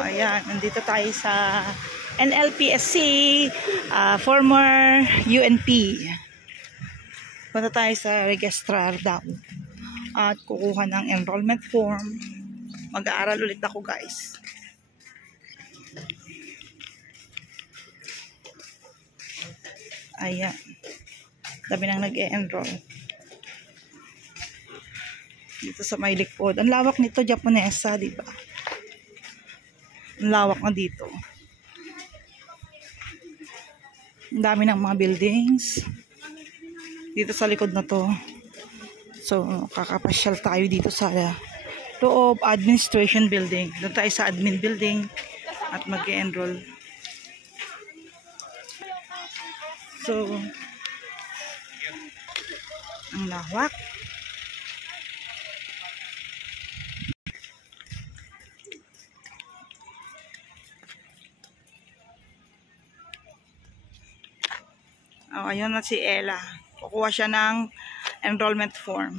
Ayan, nandito tayo sa NLPSC, former UNP. Punta tayo sa registrar daw at kukuha ng enrollment form. Mag-aaral ulit ako, guys. Ayan, dami nang nag-e-enroll dito sa may likod. Ang lawak nito, Japonesa, di ba? Ang lawak na dito. Ang dami ng mga buildings dito sa likod na to. So, kakapasyal tayo dito sa loob administration building. Doon tayo sa admin building at mag-enroll. So, ang lawak. Oh, ayun na si Ella. Kukuha siya ng enrollment form.